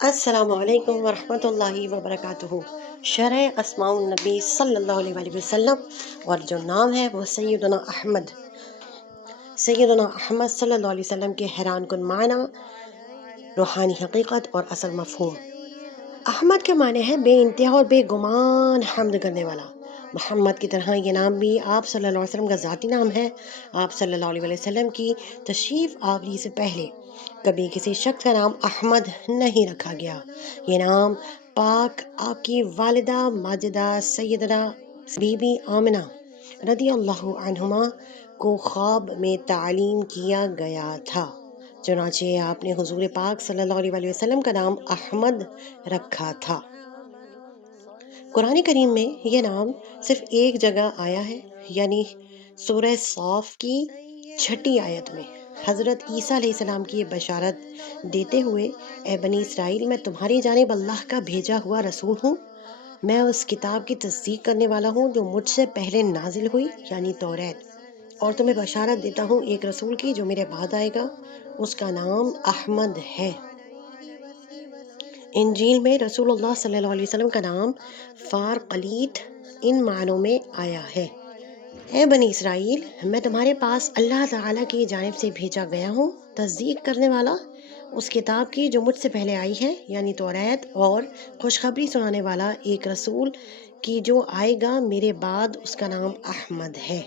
السلام علیکم ورحمۃ اللہ وبرکاتہ۔ شرح اسماء النبی صلی اللہ علیہ وآلہ وسلم، اور جو نام ہے وہ سیدنا احمد صلی اللہ علیہ وسلم کے حیران کن معنی، روحانی حقیقت اور اصل مفہوم۔ احمد کے معنی ہے بے انتہا اور بے گمان حمد کرنے والا۔ محمد کی طرح یہ نام بھی آپ صلی اللہ علیہ وسلم کا ذاتی نام ہے۔ آپ صلی اللہ علیہ وسلم کی تشریف آوری سے پہلے کبھی کسی شخص کا نام احمد نہیں رکھا گیا۔ یہ نام پاک آپ کی والدہ ماجدہ سیدنا بی بی آمنہ رضی اللہ عنہما کو خواب میں تعلیم کیا گیا تھا، چنانچہ آپ نے حضور پاک صلی اللہ علیہ وسلم کا نام احمد رکھا تھا۔ قرآن کریم میں یہ نام صرف ایک جگہ آیا ہے، یعنی سورہ صاف کی 6 آیت میں حضرت عیسیٰ علیہ السلام کی یہ بشارت دیتے ہوئے، اے بنی اسرائیل، میں تمہاری جانب اللہ کا بھیجا ہوا رسول ہوں۔ میں اس کتاب کی تصدیق کرنے والا ہوں جو مجھ سے پہلے نازل ہوئی، یعنی توریت، اور تمہیں بشارت دیتا ہوں ایک رسول کی جو میرے بعد آئے گا، اس کا نام احمد ہے۔ انجیل میں رسول اللہ صلی اللہ علیہ وسلم کا نام فارقلیت ان معنوں میں آیا ہے: اے بنی اسرائیل، میں تمہارے پاس اللہ تعالیٰ کی جانب سے بھیجا گیا ہوں، تصدیق کرنے والا اس کتاب کی جو مجھ سے پہلے آئی ہے، یعنی توریت، اور خوشخبری سنانے والا ایک رسول کی جو آئے گا میرے بعد، اس کا نام احمد ہے۔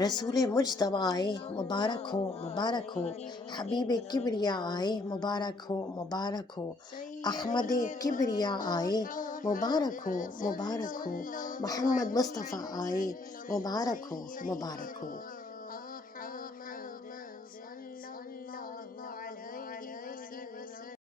رسول مجتبی آئے، مبارک ہو، مبارک ہو۔ حبیب کبریا آئے، مبارک ہو، مبارک ہو۔ احمد کبریا آئے، مبارک ہو، مبارک ہو۔ محمد مصطفیٰ آئے، مبارک ہو، مبارک ہو۔